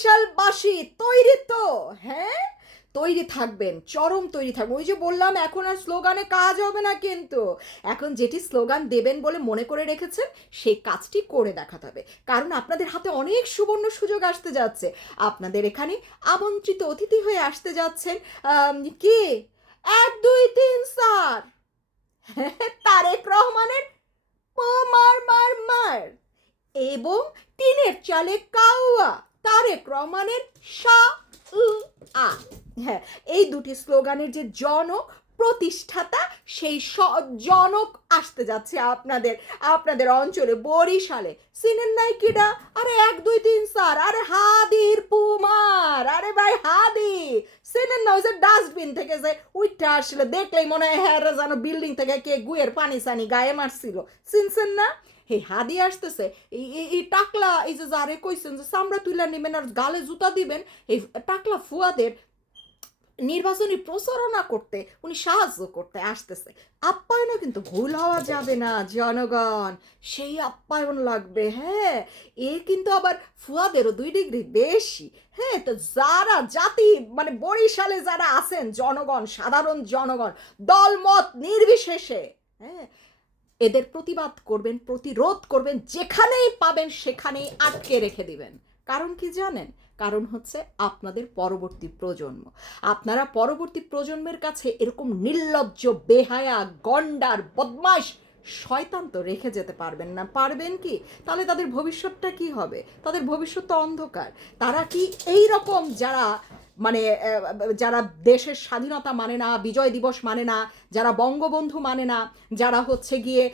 বরিশালবাসী তৈরি তো হ্যাঁ? তৈরি থাকবেন, চরম তৈরি থাকবেন। ওই যে বললাম, এখন আর স্লোগানে কাজ হবে না কিন্তু। এখন যেটি স্লোগান দেবেন বলে মনে করে রেখেছেন, সেই কাজটি করে দেখাতে হবে। কারণ আপনাদের হাতে অনেক সুবর্ণ সুযোগ আসতে যাচ্ছে। আপনাদের এখানে আমন্ত্রিত অতিথি হয়ে আসতে যাচ্ছেন কে? এক, দুই, তিন স্যার তারেক রহমানের ও মার মার মার এবং টিনের চালে কাউয়া তারেক রহমানের সা আ হ্যাঁ এই দুটি স্লোগানের যে জনক প্রতিষ্ঠাতা, সেই জনক আসতে যাচ্ছে আপনাদের আপনাদের অঞ্চলে, বরিশালে। সিনেন নাই কিডা? আরে এক, দুই, তিন স্যার আরে হাদির পুমার। আরে ভাই হাদি! সিনেন না ওই যে ডাস্টবিন থেকে যে উইটা আসছিল দেখলেই মনে হয় হ্যাঁ যেন বিল্ডিং থেকে কে গুয়ের পানি সানি গায়ে মারছিল চিনছেন না হে হাদি আসতেছে এই টাকলা এই যে যারে কইছেন যে চামড়া তুলে নেবেন আর গালে জুতা দিবেন এই টাকলা ফুয়াদের নির্বাচনী প্রচারণা করতে উনি সাহায্য করতে আসতেছে আপ্যায়নও কিন্তু ভুল হওয়া যাবে না, জনগণ। সেই আপ্যায়ন লাগবে হ্যাঁ? এ কিন্তু আবার ফুয়াদেরও দুই ডিগ্রি বেশি হ্যাঁ? তো যারা জাতি মানে বরিশালে যারা আছেন, জনগণ, সাধারণ জনগণ, দলমত নির্বিশেষে হ্যাঁ? এদের প্রতিবাদ করবেন, প্রতিরোধ করবেন, যেখানেই পাবেন, সেখানেই আটকে রেখে দিবেন। কারণ কি জানেন? কারণ হচ্ছে আপনাদের পরবর্তী প্রজন্ম। আপনারা পরবর্তী প্রজন্মের কাছে এরকম নির্লজ্জ, বেহায়া, গন্ডার বদমাস শয়তান তো রেখে যেতে পারবেন না। পারবেন কি? তাহলে তাদের ভবিষ্যৎটা কি হবে? তাদের ভবিষ্যৎ তো অন্ধকার। তারা কি এই রকম যারা মানে যারা দেশের স্বাধীনতা মানে না, বিজয় দিবস মানে না, যারা বঙ্গবন্ধু মানে না, যারা হচ্ছে গিয়ে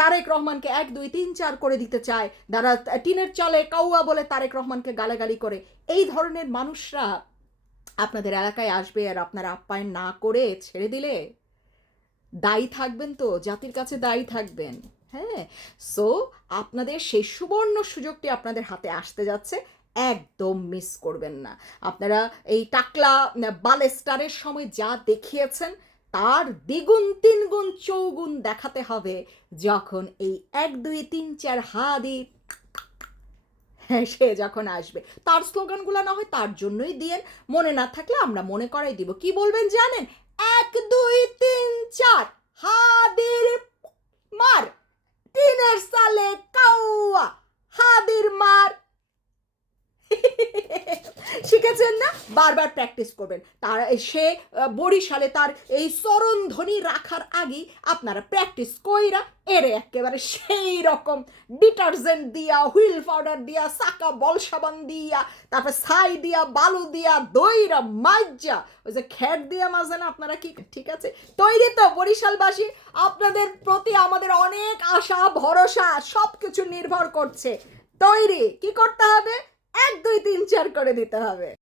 তারেক রহমানকে এক, দুই, তিন, চার করে দিতে চায়, যারা টিনের চলে কাউয়া বলে তারেক রহমানকে গালাগালি করে, এই ধরনের মানুষরা আপনাদের এলাকায় আসবে আর আপনারা আপ্যায়ন না করে ছেড়ে দিলে? দায়ী থাকবেন তো, জাতির কাছে দায়ী থাকবেন। হ্যাঁ সো আপনাদের সেই সুবর্ণ সুযোগটি আপনাদের হাতে আসতে যাচ্ছে। একদম মিস করবেন না। আপনারা এই টাকলা বালেস্টারের সময় যা দেখিয়েছেন, তার দ্বিগুণ, তিনগুণ, চৌগুণ দেখাতে হবে যখন এই এক, দুই, তিন, চার হাদি সে যখন আসবে। তার স্লোগানগুলো না হয় তার জন্যই দিয়েন। মনে না থাকলে আমরা মনে করাই দিব। কি বলবেন জানেন? এক, দুই, তিন, চার হাদির মার টিনের সালে কাউয়া হাদির মার শিখেছেন না বারবার প্র্যাকটিস করবেন। তার সে বরিশালে তার এই চরণ ধ্বনি রাখার আগেই আপনারা প্র্যাকটিস কইরা এরে একেবারে সেই রকম ডিটারজেন্ট দিয়া, হুইল পাউডার দিয়া সাকা বল সাবান দিয়া, তারপর ছাই দিয়া, বালু দিয়া, দইরা মাজ্জা ওই যে খ্যাট দিয়া মাজেন আপনারা কি ঠিক আছে? তৈরি তো বরিশালবাসী, আপনাদের প্রতি আমাদের অনেক আশা, ভরসা সব কিছু নির্ভর করছে। তৈরি, কি করতে হবে? এক, দুই, তিন, চার করে দিতে হবে।